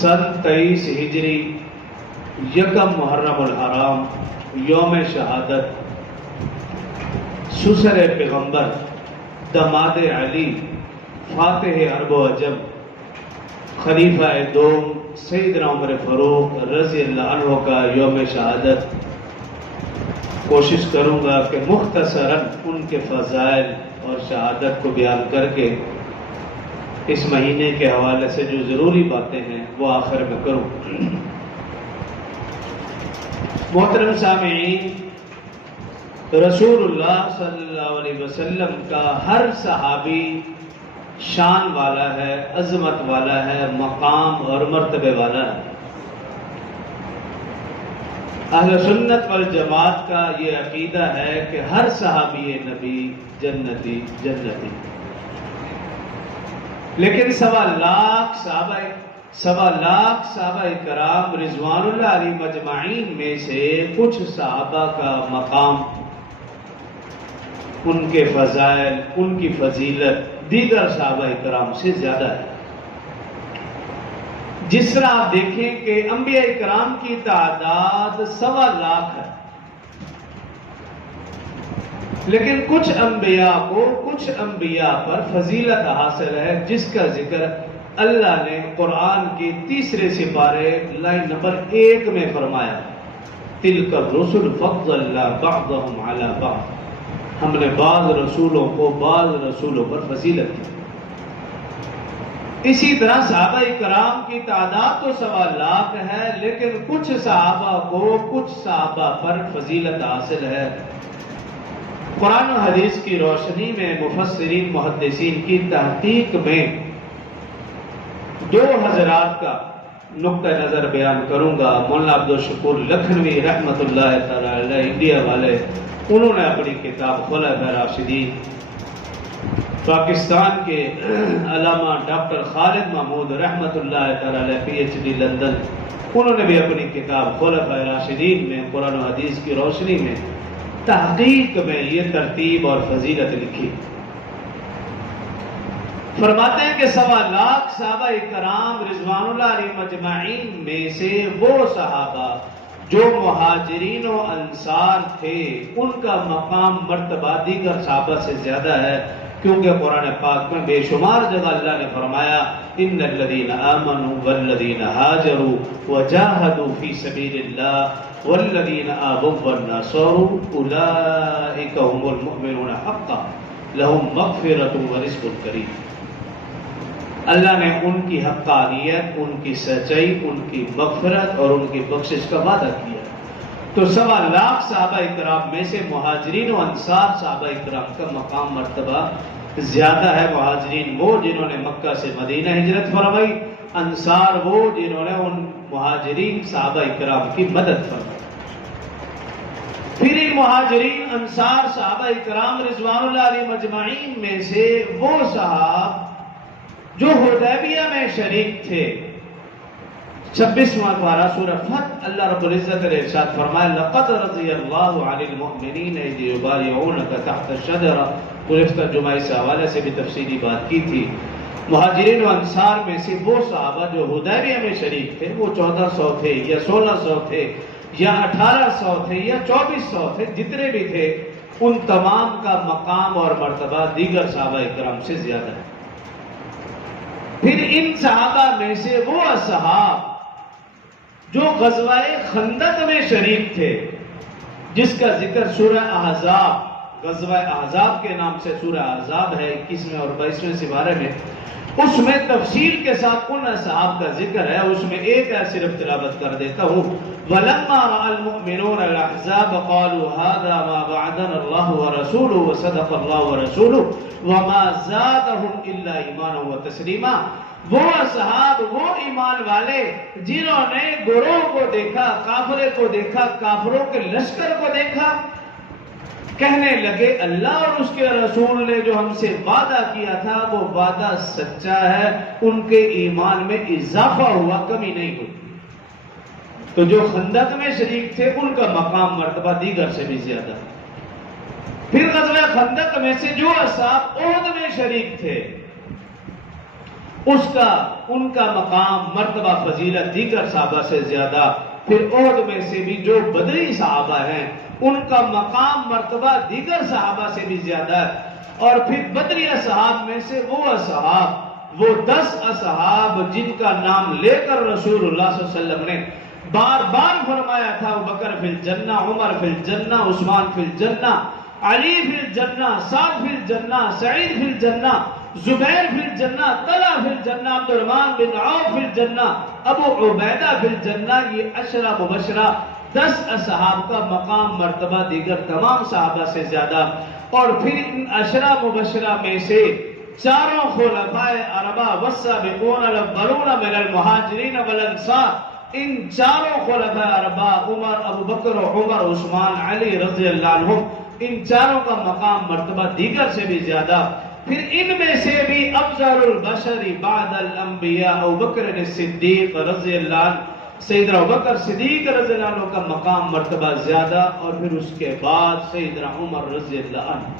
سن 23 ہجری یکم محرم الحرام یوم شہادت سسر پیغمبر داماد علی فاتح عرب و عجم خلیفہ دوم سیدنا عمر فاروق رضی اللہ عنہ کا یوم شہادت کوشش کروں گا کہ مختصراً ان کے فضائل اور شہادت کو بیان کر کے اس مہینے کے حوالے سے جو ضروری باتیں ہیں وہ آخر میں کروں۔ محترم سامعین، رسول اللہ صلی اللہ علیہ وسلم کا ہر صحابی شان والا ہے، عظمت والا ہے، مقام اور مرتبے والا ہے۔ اہل سنت والجماعت کا یہ عقیدہ ہے کہ ہر صحابی نبی جنتی جنتی، لیکن سوا لاکھ صحابہ کرام رضوان اللہ علیہ مجمعین میں سے کچھ صحابہ کا مقام، ان کے فضائل، ان کی فضیلت دیگر صحابہ کرام سے زیادہ ہے۔ جس طرح آپ دیکھیں کہ انبیاء کرام کی تعداد 1.25 لاکھ ہے، لیکن کچھ انبیاء پر فضیلت حاصل ہے جس کا ذکر اللہ نے قرآن کے 3 سپارے لائن نمبر 1 میں فرمایا، تِلْكَ الرُّسُلُ فَضَّلْنَا بَعْضَهُمْ عَلَى بَعْضٍ، ہم نے بعض رسولوں پر فضیلت دی۔ اسی طرح صحابہ کرام کی تعداد تو 1.25 لاکھ ہے، لیکن کچھ صحابہ پر فضیلت حاصل ہے۔ قرآن و حدیث کی روشنی میں مفسرین محدثین کی تحقیق میں 2 حضرات کا نقطہ نظر بیان کروں گا۔ مولانا عبدالشکور لکھنوی رحمۃ اللہ تعالی علیہ انڈیا والے، انہوں نے اپنی کتاب خلفاء راشدین، پاکستان کے علامہ ڈاکٹر خالد محمود رحمۃ اللہ تعالی علیہ PhD لندن، انہوں نے بھی اپنی کتاب خلفاء راشدین میں قرآن و حدیث کی روشنی میں تحقیق میں یہ ترتیب اور فضیلت لکھی۔ فرماتے ہیں کہ 1.25 لاکھ صحابہ کرام رضوان اللہ علیہ مجمعین میں سے وہ صحابہ جو مہاجرین و انصار تھے، ان کا مقام مرتبہ دیگر صحابہ سے زیادہ ہے، کیونکہ قرآن پاک میں بے شمار جگہ اللہ نے فرمایا ان الذین آمنوا والذین ہاجروا وجاہدوا فی سبیل اللہ والذین آووا والنصروا اولئک هم المؤمنون حقا لهم مغفرۃ ورزق کریم۔ اللہ نے ان کی حقانیت، ان کی سچائی، ان کی مغفرت اور ان کی بخشش کا وعدہ کیا۔ تو 1.25 لاکھ صحابہ کرام میں سے مہاجرین و انصار صحابہ کرام کا مقام مرتبہ زیادہ ہے۔ مہاجرین وہ جنہوں نے مکہ سے مدینہ ہجرت فرمائی، انصار وہ جنہوں نے ان مہاجرین صحابہ کرام کی مدد فرمائی۔ پھر ان مہاجرین انصار صحابہ کرام رضوان اللہ علیہ مجمعین میں سے وہ صحابہ جو حدیبیہ میں شریک تھے، 26واں پارہ سورہ فتح، اللہ رب العزت نے ارشاد فرمایا لقد رضی اللہ عن المؤمنین اذ یبایعونک تحت الشجرہ۔ گزشتہ جمعہ اس حوالے سے بھی تفصیلی بات کی تھی۔ مہاجرین و انصار میں سے وہ صحابہ جو حدیبیہ میں شریک تھے، وہ 1400 تھے یا 1600 تھے یا 1800 تھے یا 2400 تھے، جتنے بھی تھے، ان تمام کا مقام اور مرتبہ دیگر صحابہ کرام سے زیادہ ہے۔ پھر ان صحابہ میں سے وہ اصحاب جو غزوہ خندق میں شریک تھے، جس کا ذکر سورہ احزاب، غزوہ احزاب کے نام سے سورہ احزاب ہے 21ویں اور 22ویں سپارے میں، اس میں تفصیل کے ساتھ ان اصحاب کا ذکر ہے۔ اس میں ایک ہے، صرف تلاوت کر دیتا ہوں۔ وَلَمَّا رَأَى الْمُؤْمِنُونَ الْأَحْزَابَ قَالُوا هَذَا مَا وَعَدَنَا اللَّهُ وَرَسُولُهُ وَصَدَقَ اللَّهُ وَرَسُولُهُ وَمَا زَادَهُمْ إِلَّا إِيمَانًا وَتَسْلِيمًا۔ وہ اصحاب، وہ ایمان والے جنہوں نے گروہ کو دیکھا، قافلے کو دیکھا، کافروں کے لشکر کو دیکھا، کہنے لگے اللہ اور اس کے رسول نے جو ہم سے وعدہ کیا تھا وہ وعدہ سچا ہے، ان کے ایمان میں اضافہ ہوا، کمی نہیں ہوئی۔ تو جو خندق میں شریک تھے ان کا مقام مرتبہ دیگر سے بھی زیادہ۔ پھر غزوہ خندق میں سے جو اصحاب احد میں شریک تھے، ان کا مقام مرتبہ فضیلت دیگر صحابہ سے زیادہ. پھر احد میں سے بھی جو بدری صحابہ ہیں ان کا مقام مرتبہ دیگر صحابہ سے بھی زیادہ ہے. اور پھر بدری اصحاب میں سے وہ اصحاب، وہ 10 اصحاب جن کا نام لے کر رسول اللہ صلی اللہ علیہ وسلم نے بار بار فرمایا تھا ابوبکر فی الجنہ، عمر فی الجنہ، عثمان فی الجنہ، علی فی الجنہ، سعد فی الجنہ، سعید فی الجنہ، زبیر فی الجنہ، طلحہ فی الجنہ، عبد الرحمن بن عوف فی الجنہ، ابو عبیدہ فی الجنہ. یہ عشرہ مبشرہ 10 اصحاب کا مقام مرتبہ دیگر تمام صحابہ سے زیادہ. اور پھر ان عشرہ مبشرہ میں سے چاروں خلفاء اربعہ والسابقون الاولون من المہاجرین والانصار، ان چاروں خلفاء اربعہ عمر، ابو بکر، عمر، عثمان، علی رضی اللہ عنہم، ان چاروں کا مقام مرتبہ دیگر سے بھی زیادہ. پھر ان میں سے بھی افضل البشر بعد الانبیاء ابوبکر صدیق رضی اللہ عنہ، سیدنا ابوبکر صدیق رضی اللہ عنہ کا مقام مرتبہ زیادہ. اور پھر اس کے بعد سیدنا عمر رضی اللہ عنہ.